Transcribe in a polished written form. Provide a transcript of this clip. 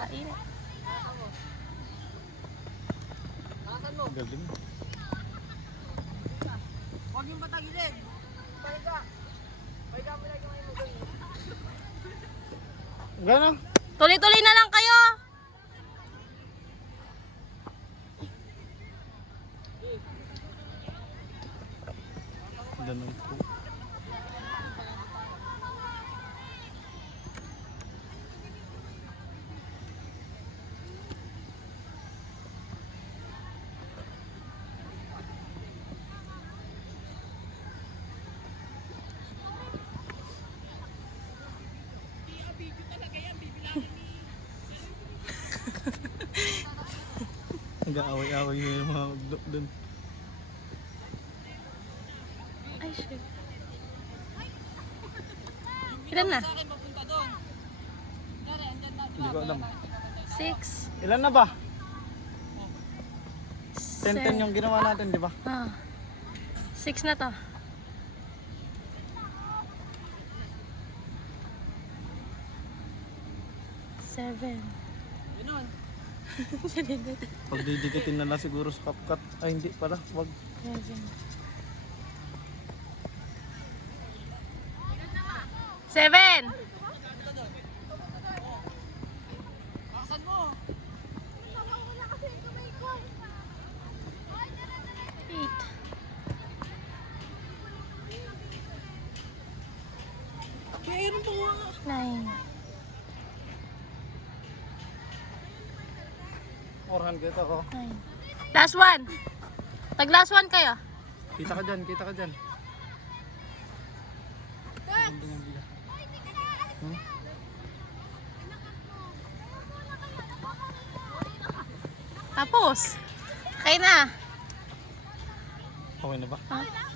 Kain. Galing. Huwag yung patagilid. Baliga. Baliga mo lang yung mga imugan. Gano'n? Tuloy-tuloy na lang kayo. Ganun po. Nag-aaway-aaway na yung mga ugdok dun. Ay, shit. Ilan na? Hindi ko alam. 6. Ilan na ba? 10-10 yung ginawa natin, di ba? Ah. 6 na to. 7. Ganun. Pag didikitin na lang siguro sa CapCut. Ay, hindi pala. Wag. 7. Bakasan mo. 8. 9. 400 ako. 9. Last one. Tag last one kayo. Kita ka dyan, kita ka dyan. Tapos. Okay na. Okay na ba? Ha?